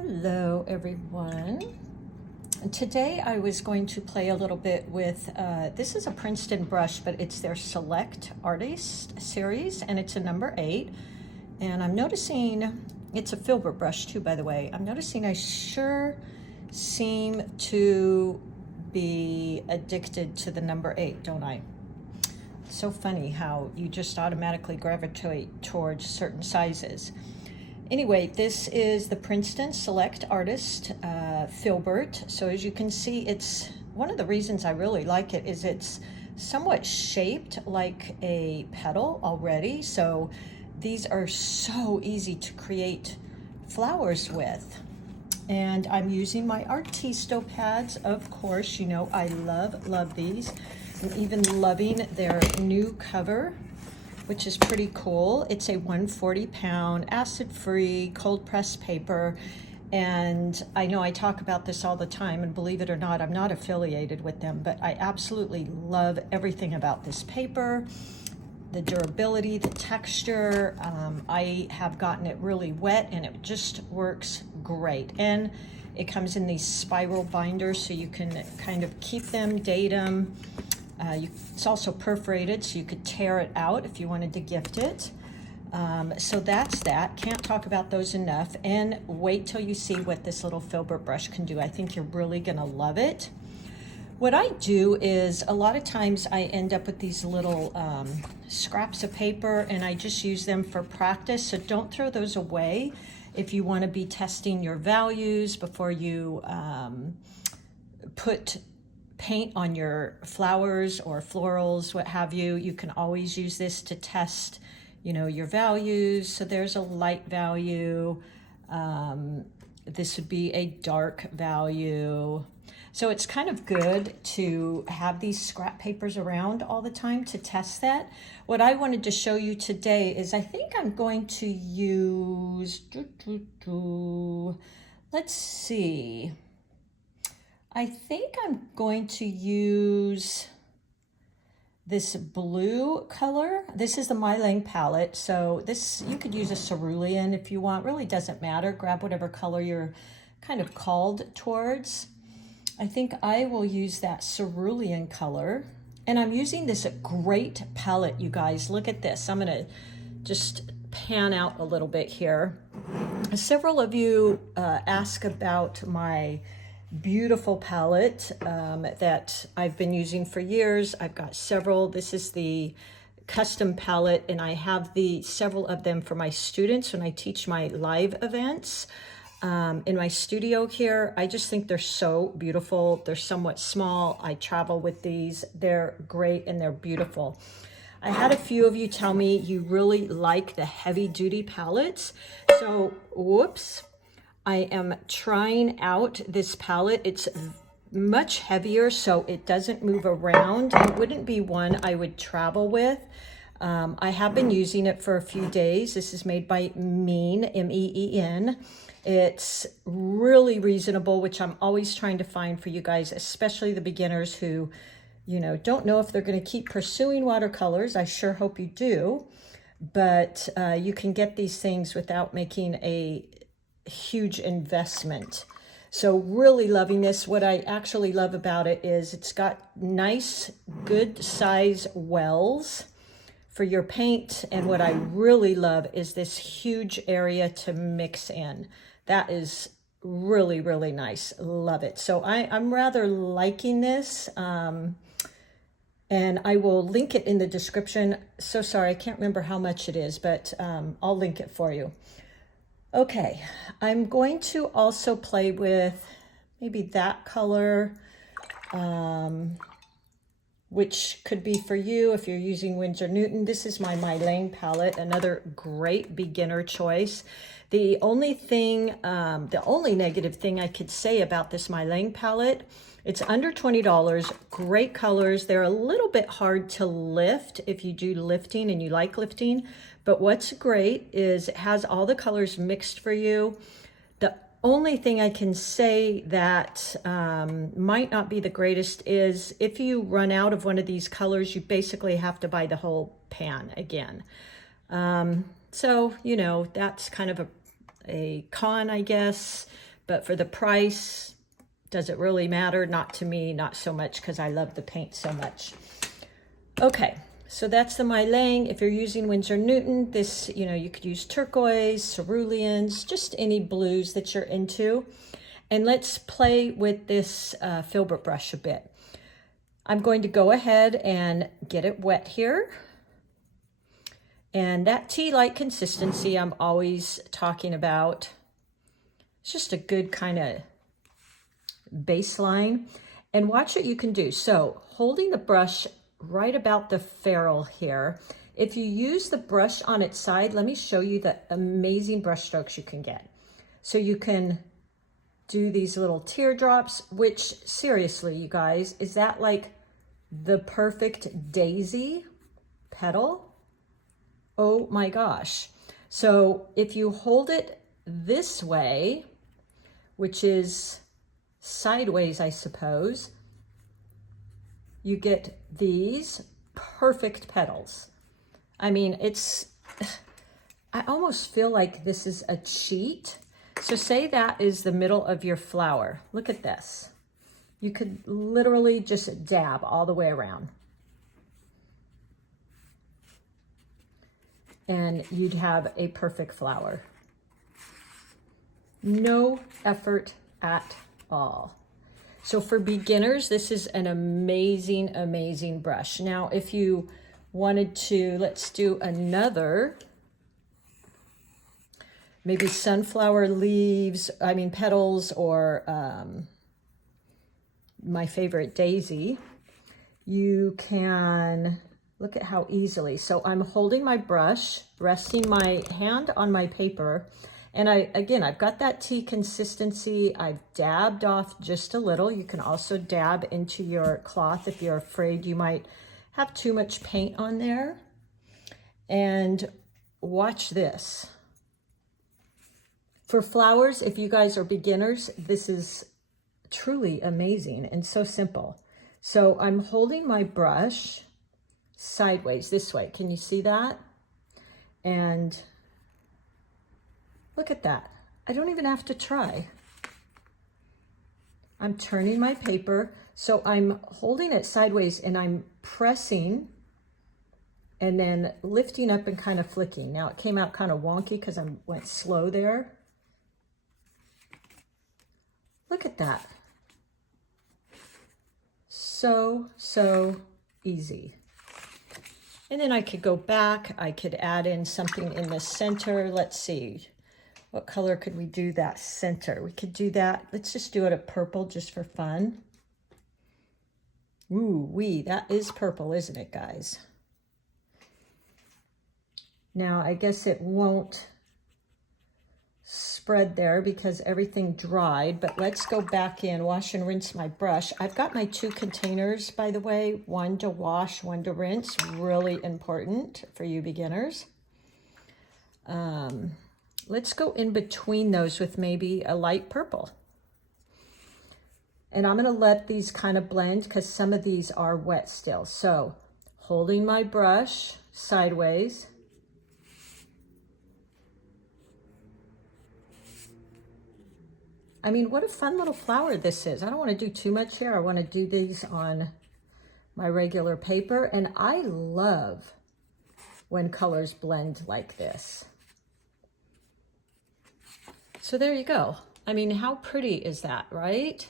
Hello everyone. Today I was going to play a little bit with, this is a Princeton brush, but it's their Select Artist series and it's a number 8. And I'm noticing, it's a Filbert brush too, by the way. I'm noticing I sure seem to be addicted to the number 8, don't I? So funny how you just automatically gravitate towards certain sizes. Anyway, this is the Princeton Select Artist Filbert. So as you can see, it's one of the reasons I really like it is it's somewhat shaped like a petal already. So these are so easy to create flowers with. And I'm using my Artisto pads, of course. You know, I love these. I'm even loving their new cover, which is pretty cool. It's a 140-pound acid-free cold pressed paper. And I know I talk about this all the time, and believe it or not, I'm not affiliated with them, but I absolutely love everything about this paper. The durability, the texture. I have gotten it really wet and it just works great. And it comes in these spiral binders so you can kind of keep them, date them. It's also perforated, so you could tear it out if you wanted to gift it. So that's that. Can't talk about those enough. And wait till you see what this little Filbert brush can do. I think you're really gonna love it. What I do is a lot of times I end up with these little scraps of paper and I just use them for practice. So don't throw those away if you want to be testing your values before you put paint on your flowers or florals, what have you. You can always use this to test, you know, your values. So there's a light value. This would be a dark value. So it's kind of good to have these scrap papers around all the time to test that. What I wanted to show you today is I think I'm going to use, let's see. I think I'm going to use this blue color. This is the MEEDEN palette. So this, you could use a cerulean if you want, really doesn't matter. Grab whatever color you're kind of called towards. I think I will use that cerulean color. And I'm using this great palette, you guys. Look at this. I'm gonna just pan out a little bit here. Several of you ask about my beautiful palette that I've been using for years. I've got several. This is the custom palette, and I have several of them for my students when I teach my live events in my studio here. I just think they're so beautiful. They're somewhat small. I travel with these. They're great and they're beautiful. I had a few of you tell me you really like the heavy duty palettes. So, whoops. I am trying out this palette. It's much heavier, so it doesn't move around. It wouldn't be one I would travel with. I have been using it for a few days. This is made by MEEDEN, M-E-E-N. It's really reasonable, which I'm always trying to find for you guys, especially the beginners who, you know, don't know if they're going to keep pursuing watercolors. I sure hope you do. But you can get these things without making a huge investment. So really loving this. What I actually love about it is it's got nice, good size wells for your paint. And what I really love is this huge area to mix in. That is really, really nice. Love it. So I'm rather liking this. And I will link it in the description. So sorry, I can't remember how much it is, but I'll link it for you. Okay, I'm going to also play with maybe that color, which could be for you if you're using Winsor Newton. This is my MEEDEN palette, another great beginner choice. The only thing, the only negative thing I could say about this MEEDEN palette, it's under $20, great colors. They're a little bit hard to lift if you do lifting and you like lifting. But what's great is it has all the colors mixed for you. The only thing I can say that might not be the greatest is if you run out of one of these colors, you basically have to buy the whole pan again. So, you know, that's kind of a con, I guess. But for the price, does it really matter? Not to me, not so much, because I love the paint so much. Okay, so that's the My Lang. If you're using Winsor Newton, this, you know, you could use turquoise, ceruleans, just any blues that you're into. And let's play with this Filbert brush a bit. I'm going to go ahead and get it wet here. And that tea-like consistency I'm always talking about. It's just a good kind of baseline. And watch what you can do. So holding the brush right about the ferrule here, if you use the brush on its side, let me show you the amazing brush strokes you can get. So you can do these little teardrops, which seriously, you guys, is that like the perfect daisy petal? Oh my gosh. So if you hold it this way, which is sideways, I suppose, you get these perfect petals. I mean, I almost feel like this is a cheat. So say that is the middle of your flower. Look at this. You could literally just dab all the way around. And you'd have a perfect flower. No effort at all. So for beginners, this is an amazing, amazing brush. Now, if you wanted to, let's do another, maybe sunflower leaves, petals, or my favorite daisy. You can, look at how easily. So I'm holding my brush, resting my hand on my paper, and I've got that tea consistency. I've dabbed off just a little. You can also dab into your cloth if you're afraid you might have too much paint on there. And watch this. For flowers, if you guys are beginners, this is truly amazing and so simple. So I'm holding my brush sideways this way. Can you see that? And look at that. I don't even have to try. I'm turning my paper. So I'm holding it sideways and I'm pressing and then lifting up and kind of flicking. Now it came out kind of wonky because I went slow there. Look at that. So easy. And then I could go back. I could add in something in the center. Let's see. What color could we do that center? We could do that. Let's just do it a purple just for fun. Ooh, that is purple, isn't it, guys? Now, I guess it won't spread there because everything dried, but let's go back in, wash and rinse my brush. I've got my 2 containers, by the way, one to wash, one to rinse. Really important for you beginners. Let's go in between those with maybe a light purple. And I'm going to let these kind of blend because some of these are wet still. So holding my brush sideways. I mean, what a fun little flower this is. I don't want to do too much here. I want to do these on my regular paper. And I love when colors blend like this. So there you go. I mean, how pretty is that, right?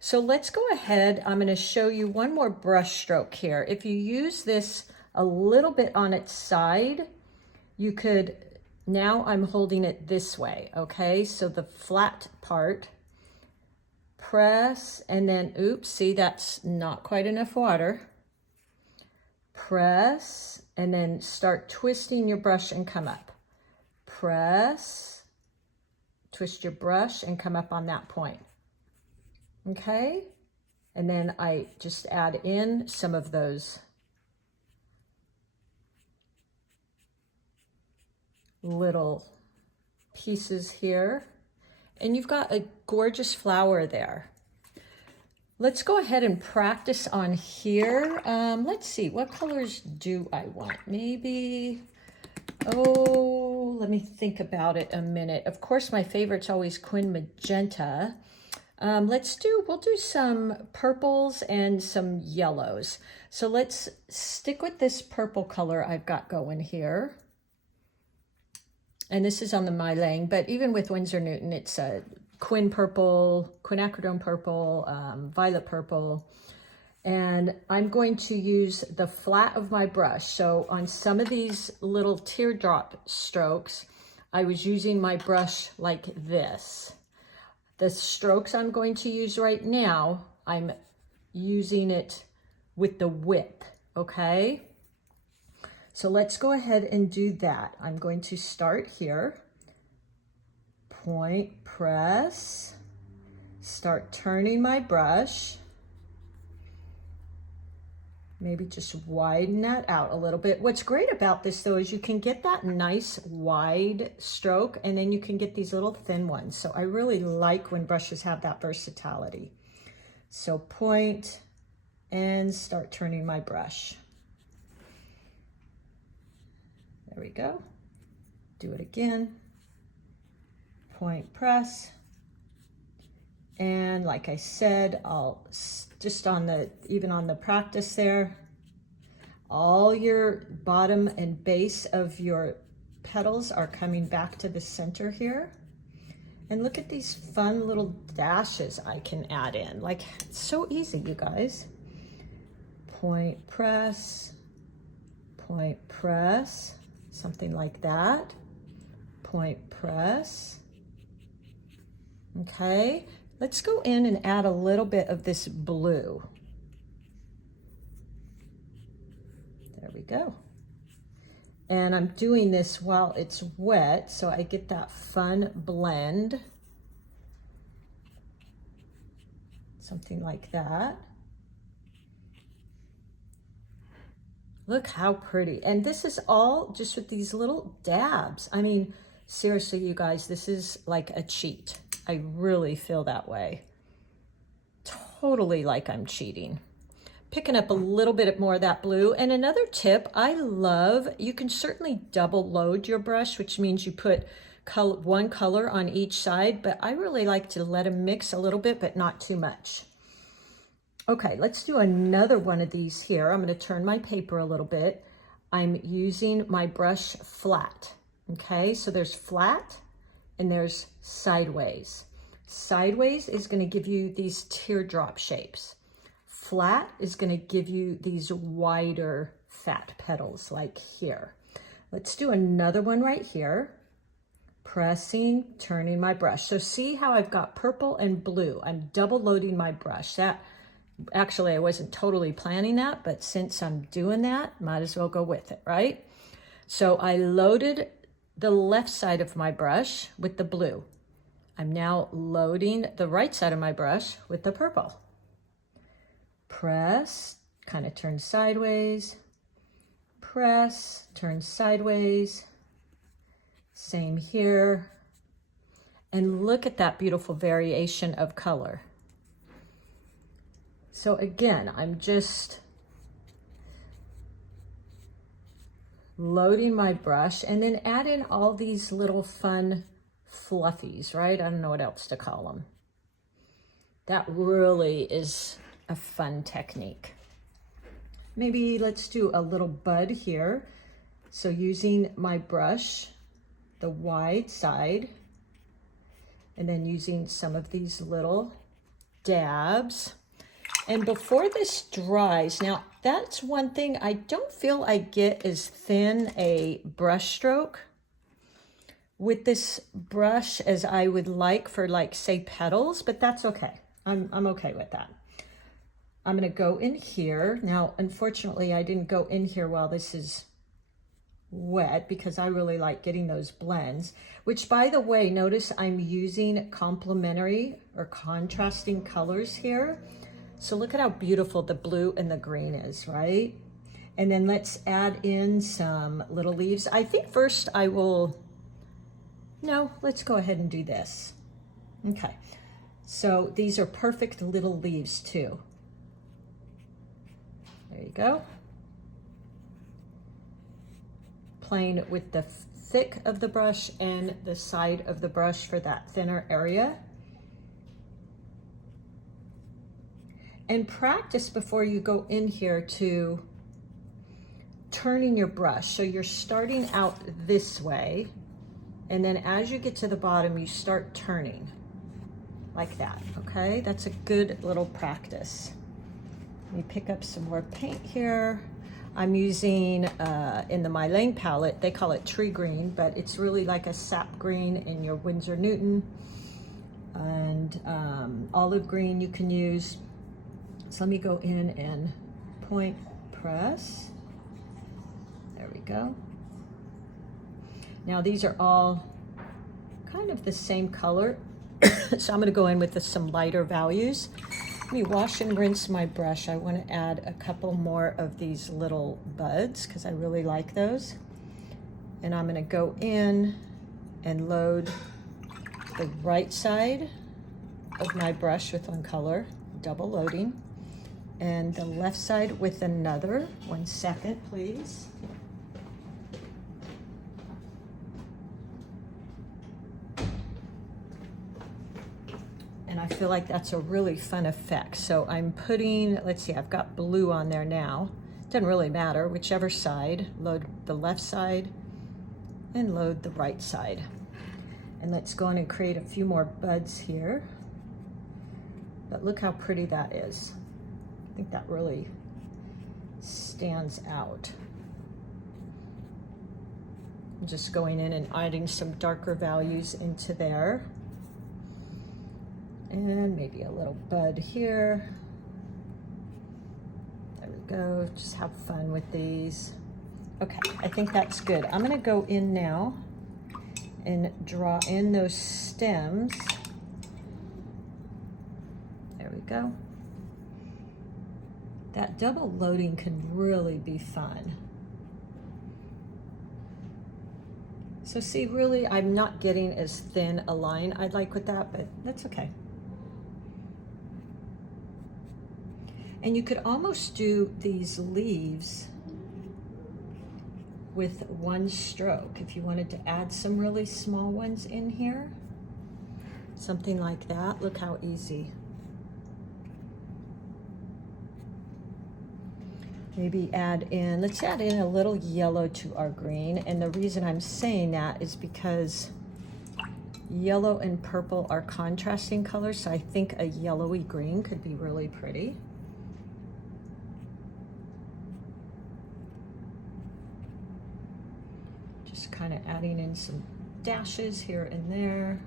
So let's go ahead. I'm going to show you one more brush stroke here. If you use this a little bit on its side, you could, now I'm holding it this way, okay? So the flat part, press, and then, oops, see, that's not quite enough water. Press, and then start twisting your brush and come up. Press, twist your brush and come up on that point. Okay? And then I just add in some of those little pieces here. And you've got a gorgeous flower there. Let's go ahead and practice on here. Let's see, what colors do I want? Maybe, oh, let me think about it a minute. Of course, my favorite's always Quin Magenta. We'll do some purples and some yellows. So let's stick with this purple color I've got going here. And this is on the Mylang, but even with Winsor Newton, it's a Quin purple, quinacridone purple, violet purple. And I'm going to use the flat of my brush. So on some of these little teardrop strokes, I was using my brush like this. The strokes I'm going to use right now, I'm using it with the width, okay? So let's go ahead and do that. I'm going to start here. Point, press, start turning my brush. Maybe just widen that out a little bit. What's great about this though is you can get that nice wide stroke and then you can get these little thin ones. So I really like when brushes have that versatility. So point and start turning my brush. There we go. Do it again. Point, press. And like I said, I'll just even on the practice there, all your bottom and base of your petals are coming back to the center here. And look at these fun little dashes I can add in. Like, it's so easy, you guys. Point, press, something like that. Point, press. Okay. Let's go in and add a little bit of this blue. There we go. And I'm doing this while it's wet, so I get that fun blend. Something like that. Look how pretty. And this is all just with these little dabs. I mean, seriously, you guys, this is like a cheat. I really feel that way. Totally like I'm cheating. Picking up a little bit more of that blue. And another tip I love, you can certainly double load your brush, which means you put one color on each side, but I really like to let them mix a little bit, but not too much. Okay, let's do another one of these here. I'm going to turn my paper a little bit. I'm using my brush flat. Okay, so there's flat and there's sideways. Sideways is going to give you these teardrop shapes. Flat is going to give you these wider fat petals like here. Let's do another one right here. Pressing, turning my brush. So see how I've got purple and blue. I'm double loading my brush. That actually, I wasn't totally planning that, but since I'm doing that, might as well go with it, right? So I loaded the left side of my brush with the blue. I'm now loading the right side of my brush with the purple. Press, kind of turn sideways. Press, turn sideways. Same here. And look at that beautiful variation of color. So again, I'm just loading my brush and then add in all these little fun fluffies, right? I don't know what else to call them. That really is a fun technique. Maybe let's do a little bud here. So using my brush, the wide side, and then using some of these little dabs. And before this dries, now that's one thing, I don't feel I get as thin a brush stroke with this brush as I would like for, like, say, petals, but that's okay. I'm okay with that. I'm gonna go in here. Now, unfortunately, I didn't go in here while this is wet because I really like getting those blends, which, by the way, notice I'm using complementary or contrasting colors here. So look at how beautiful the blue and the green is, right? And then let's add in some little leaves. I think first let's go ahead and do this. Okay, so these are perfect little leaves too. There you go. Playing with the thick of the brush and the side of the brush for that thinner area. And practice before you go in here to turning your brush. So you're starting out this way, and then as you get to the bottom, you start turning like that, okay? That's a good little practice. Let me pick up some more paint here. I'm using, in the MEEDEN palette, they call it tree green, but it's really like a sap green in your Winsor Newton, and olive green you can use. So let me go in and point press. There we go. Now these are all kind of the same color, so I'm gonna go in with some lighter values. Let me wash and rinse my brush. I want to add a couple more of these little buds because I really like those. And I'm going to go in and load the right side of my brush with one color, double loading, and the left side with another. 1 second, please. And I feel like that's a really fun effect. So I'm putting, let's see, I've got blue on there now. Doesn't really matter, whichever side. Load the left side and load the right side. And let's go in and create a few more buds here. But look how pretty that is. I think that really stands out. I'm just going in and adding some darker values into there. And maybe a little bud here. There we go, just have fun with these. Okay, I think that's good. I'm gonna go in now and draw in those stems. There we go. That double loading can really be fun. So see, really, I'm not getting as thin a line I'd like with that, but that's okay. And you could almost do these leaves with one stroke if you wanted to add some really small ones in here. Something like that. Look how easy. Maybe add in, let's add in a little yellow to our green. And the reason I'm saying that is because yellow and purple are contrasting colors, so I think a yellowy green could be really pretty. Just kind of adding in some dashes here and there.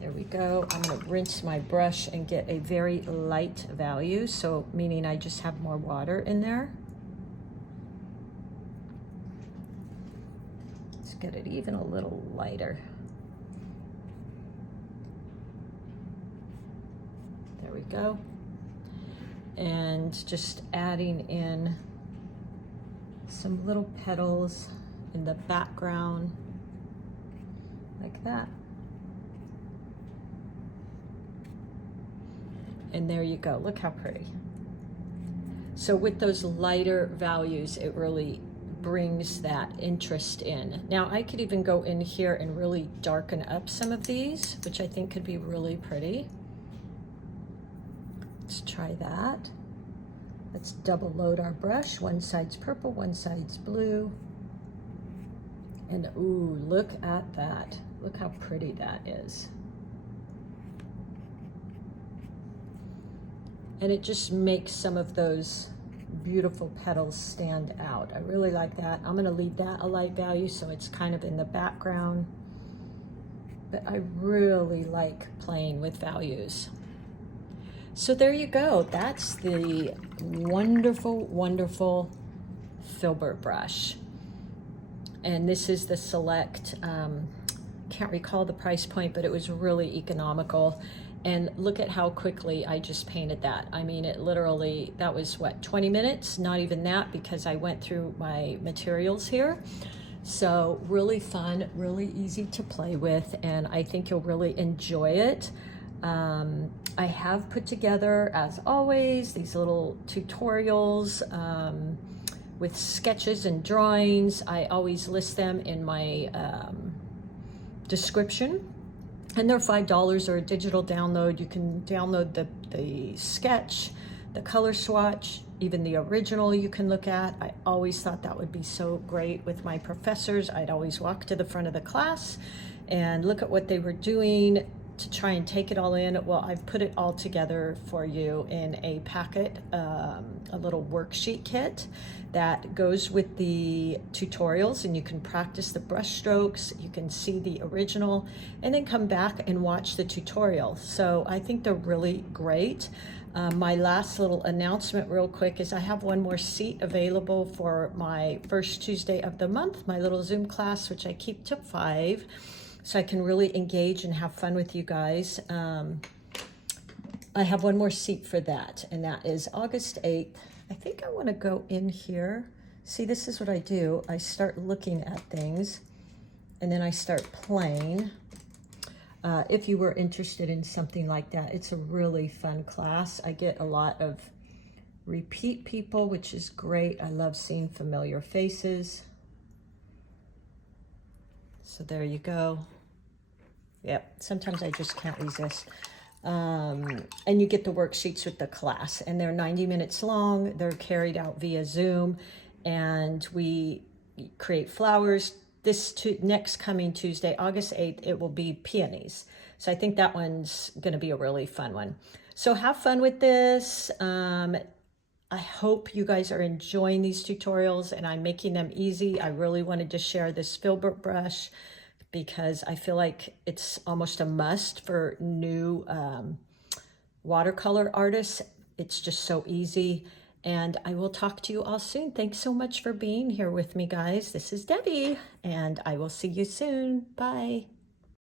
There we go. I'm going to rinse my brush and get a very light value, so meaning I just have more water in there. Let's get it even a little lighter. There we go. And just adding in some little petals in the background, like that. And there you go, look how pretty. So with those lighter values, it really brings that interest in. Now I could even go in here and really darken up some of these, which I think could be really pretty. Let's try that. Let's double load our brush. One side's purple, one side's blue. And ooh, look at that. Look how pretty that is. And it just makes some of those beautiful petals stand out. I really like that. I'm gonna leave that a light value so it's kind of in the background. But I really like playing with values. So there you go. That's the wonderful, wonderful Filbert brush. And this is the Select, can't recall the price point, but it was really economical. And look at how quickly I just painted that. I mean, it literally, that was what, 20 minutes? Not even that, because I went through my materials here. So really fun, really easy to play with, and I think you'll really enjoy it. I have put together, as always, these little tutorials with sketches and drawings. I always list them in my description. And they're $5 or a digital download. You can download the sketch, the color swatch, even the original you can look at. I always thought that would be so great with my professors. I'd always walk to the front of the class and look at what they were doing to try and take it all in. Well, I've put it all together for you in a packet, a little worksheet kit that goes with the tutorials, and you can practice the brush strokes, you can see the original, and then come back and watch the tutorial. So I think they're really great. My last little announcement real quick is I have one more seat available for my first Tuesday of the month, my little Zoom class, which I keep to 5. So I can really engage and have fun with you guys. I have one more seat for that, and that is August 8th. I think I want to go in here. See, this is what I do. I start looking at things, and then I start playing. If you were interested in something like that, it's a really fun class. I get a lot of repeat people, which is great. I love seeing familiar faces. So there you go. Yep, sometimes I just can't resist. And you get the worksheets with the class, and they're 90 minutes long. They're carried out via Zoom, and we create flowers. Next coming Tuesday, August 8th, it will be peonies. So I think that one's going to be a really fun one. So have fun with this. I hope you guys are enjoying these tutorials, and I'm making them easy. I really wanted to share this Filbert brush because I feel like it's almost a must for new watercolor artists. It's just so easy. And I will talk to you all soon. Thanks so much for being here with me, guys. This is Debbie, and I will see you soon. Bye.